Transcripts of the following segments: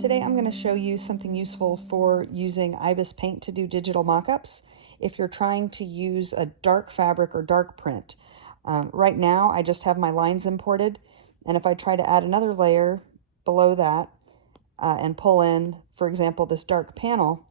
Today I'm going to show you something useful for using ibisPaint to do digital mockups if you're trying to use a dark fabric or dark print. Right now I just have my lines imported, and if I try to add another layer below that and pull in, for example, this dark panel,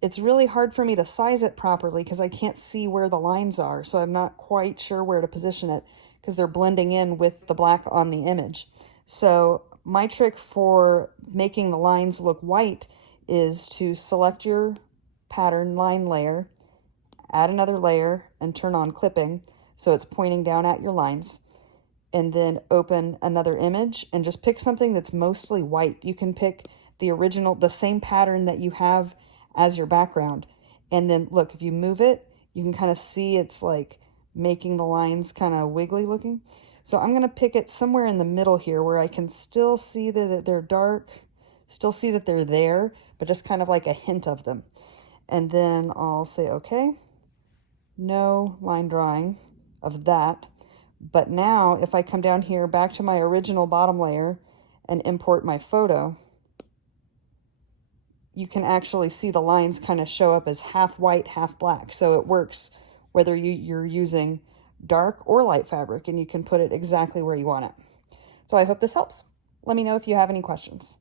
it's really hard for me to size it properly because I can't see where the lines are, so I'm not quite sure where to position it because they're blending in with the black on the image. So my trick for making the lines look white is to select your pattern line layer, add another layer, and turn on clipping so it's pointing down at your lines, and then open another image and just pick something that's mostly white. You can pick the original, the same pattern that you have as your background, and then look, if you move it, you can kind of see it's like making the lines kind of wiggly looking. So I'm going to pick it somewhere in the middle here where I can still see that they're dark, still see that they're there, but just kind of like a hint of them. And then I'll say, okay, no line drawing of that. But now if I come down here back to my original bottom layer and import my photo, you can actually see the lines kind of show up as half white, half black. So it works whether you're using dark or light fabric, and you can put it exactly where you want it. So I hope this helps. Let me know if you have any questions.